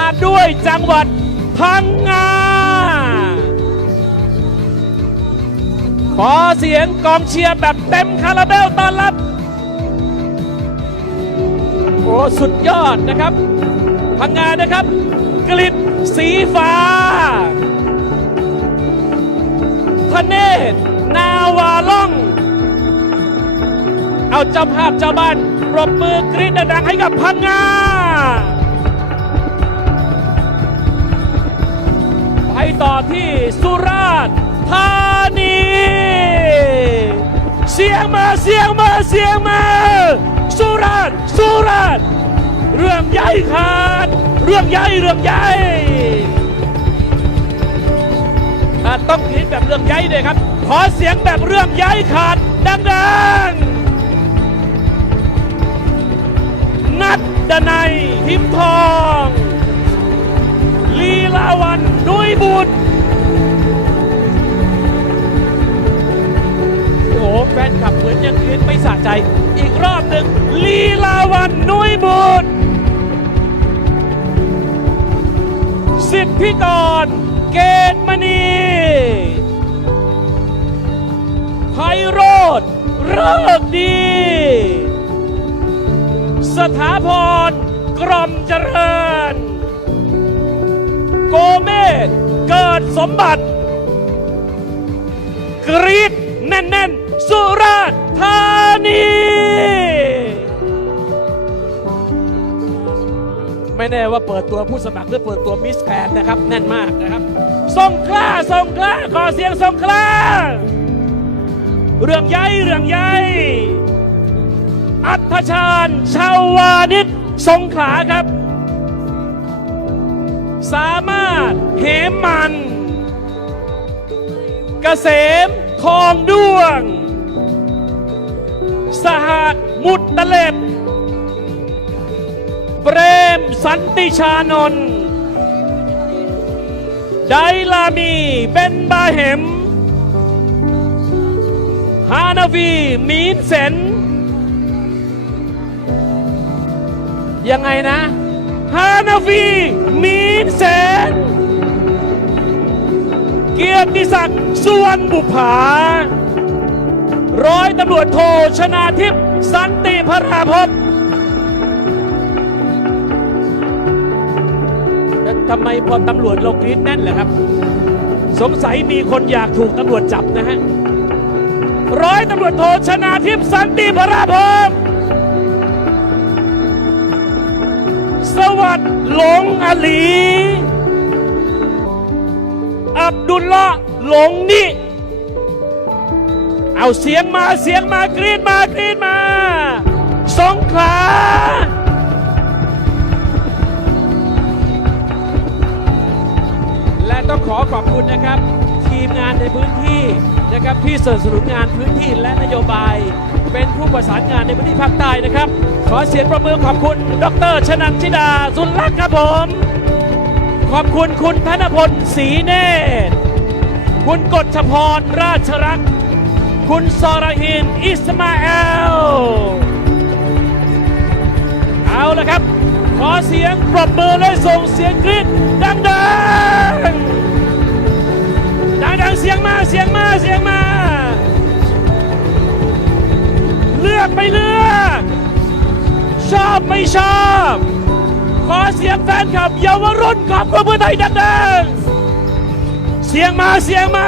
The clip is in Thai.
าด้วยจังหวัดพังงา ขอเสียงกองเชียร์แบบเต็มคาราเบลต้อนรับ โอ้สุดยอดนะครับ พังงานะครับ กลิบสีฟ้าทเนศนาวาล่อง เอาเจ้าภาพเจ้าบ้านปรบมือกรี๊ดดังๆให้กับพังงา ไปต่อที่สุราษฎร์ธานีเสียงมาเสียงมาเสียงมา สุราษฎร์สุราษฎร์เรื่องใหญ่ขาด เรื่องใหญ่เรื่องใหญ่ต้องคิดแบบเรื่องใหญ่เลยครับ ขอเสียงแบบเรื่องใหญ่ขาดดังๆ นัดดนัยหิมทอง สะใจ อีกรอบหนึ่งลีลาวันนุยบุตรสิทธิกร เกณฑ์มณีไพโรธเลิกดี สถาพรกรมเจริญ โกเมศเกิดสมบัติ กรีดแน่น ๆ สุราษฎร์ธา แน่ว่าเปิดตัวผู้สมัครหรือเปิดตัวมิสแกรนด์นะครับแน่นมากนะครับสงขลาสงขลาขอเสียงสงขลาเรื่องใหญ่เรื่องใหญ่อัธชาญชาวานิชสงขลาครับ สามารถเหมมันกเกษมทองด้วง สหัสมุตตะเล็บ เปรมสันติชานนท์ไดลามีเบนบาเหม ฮานาวีมีนเซนยังไงนะ ฮานาวีมีนเซนเกียรติศักดิ์สุวรรณบุภา ร้อยตำรวจโทชนาทิพย์สันติพราภพ ทำไมพอตำรวจลงกรีดแน่นเหรอครับ สงสัยมีคนอยากถูกตำรวจจับนะฮะร้อยตำรวจโทชนาทิพย์สันติพราภพสวัสดิ์หลงอลี อับดุลละห์หลงนี่ เอาเสียงมาเสียงมากรีดมากรีดมา สงขลา อขอขอบคุณนะครับ ทีมงานในพื้นที่นะครับที่สนับสนุนงานพื้นที่และนโยบาย เป็นผู้ประสานงานในพื้นที่ภาคใต้นะครับ ขอเสียงประมือขอบคุณ ดรชนันชิดาสุนลักษ์ครับผม ขอบคุณคุณธนพลศรีเนตรคุณกฎชพรราชรักษ์คุณซอรหินอิสมาเอลเอาละครับ ขอเสียงปรบมือและส่งเสียงกรี๊ดดังๆ อกไม่เลือก ชอบไม่ชอบ ขอเสียงแฟนคลับเยาวรุ่นขอบคุณเพื่อไทยดังๆเสียงมาเสียงมา